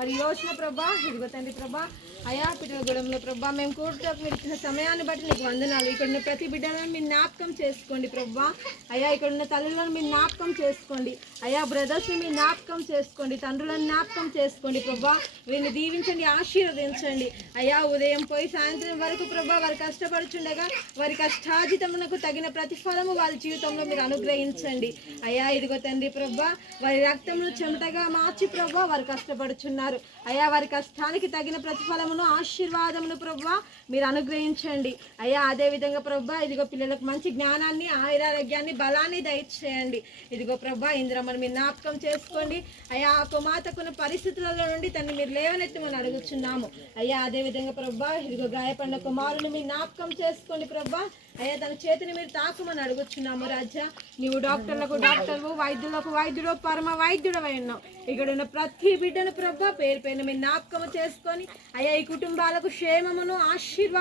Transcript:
మరి ఈ రోజున ప్రభా ఇదిగో తండ్రి ప్రభా అయా పిట్టలగూడెంలో ప్రభా మేము కూర్చోకు మీరు ఇచ్చిన సమయాన్ని బట్టి నీకు వందనాలు. ఇక్కడ ఉన్న ప్రతి బిడ్డలను మీరు జ్ఞాపకం చేసుకోండి ప్రభా. అయా ఇక్కడ ఉన్న తల్లులను మీరు జ్ఞాపకం చేసుకోండి. అయా బ్రదర్స్ని మీరు జ్ఞాపకం చేసుకోండి. తండ్రులను జ్ఞాపకం చేసుకోండి ప్రభా. వీరిని దీవించండి, ఆశీర్వదించండి. అయా ఉదయం పోయి సాయంత్రం వరకు ప్రభా వారు కష్టపడుచుండగా వారి కష్టాజితమునకు తగిన ప్రతిఫలము వారి జీవితంలో మీరు అనుగ్రహించండి. అయా ఇదిగో తండ్రి ప్రభా వారి రక్తమును చెమటగా మార్చి ప్రభా వారు కష్టపడుచున్నారు. అయా వారి కష్టానికి తగిన ప్రతిఫలమును ఆశీర్వాదమును ప్రభా మీరు అనుగ్రహించండి. అయ్యా అదేవిధంగా ప్రభా ఇదిగో పిల్లలకు మంచి జ్ఞానాన్ని, ఆయురారోగ్యాన్ని, బలాన్ని దయచేయండి. ఇదిగో ప్రభా ఇంద్రమ్మను మీరు జ్ఞాపకం చేసుకోండి. అయ్యా ఆ కుమార్తెకున్న పరిస్థితులలో నుండి తను మీరు లేవనెత్తమని అడుగుచున్నాము. అయ్యా అదేవిధంగా ప్రభా ఇదిగో గాయపడిన కుమారుని మీరు జ్ఞాపకం చేసుకోండి ప్రభా. అయ్యా తన చేతిని మీరు తాకమని అడుగుచున్నాము రాజా. నీవు డాక్టర్లకు డాక్టర్వు, వైద్యులకు వైద్యుడు, పరమ వైద్యుడవై ఉన్నావు. ఇక్కడ ఉన్న ప్రతి బిడ్డను ప్రభా పేరు పేరును మీరు జ్ఞాపకం చేసుకొని అయ్యా ఈ కుటుంబాలకు క్షేమమును ఆశీర్వాదం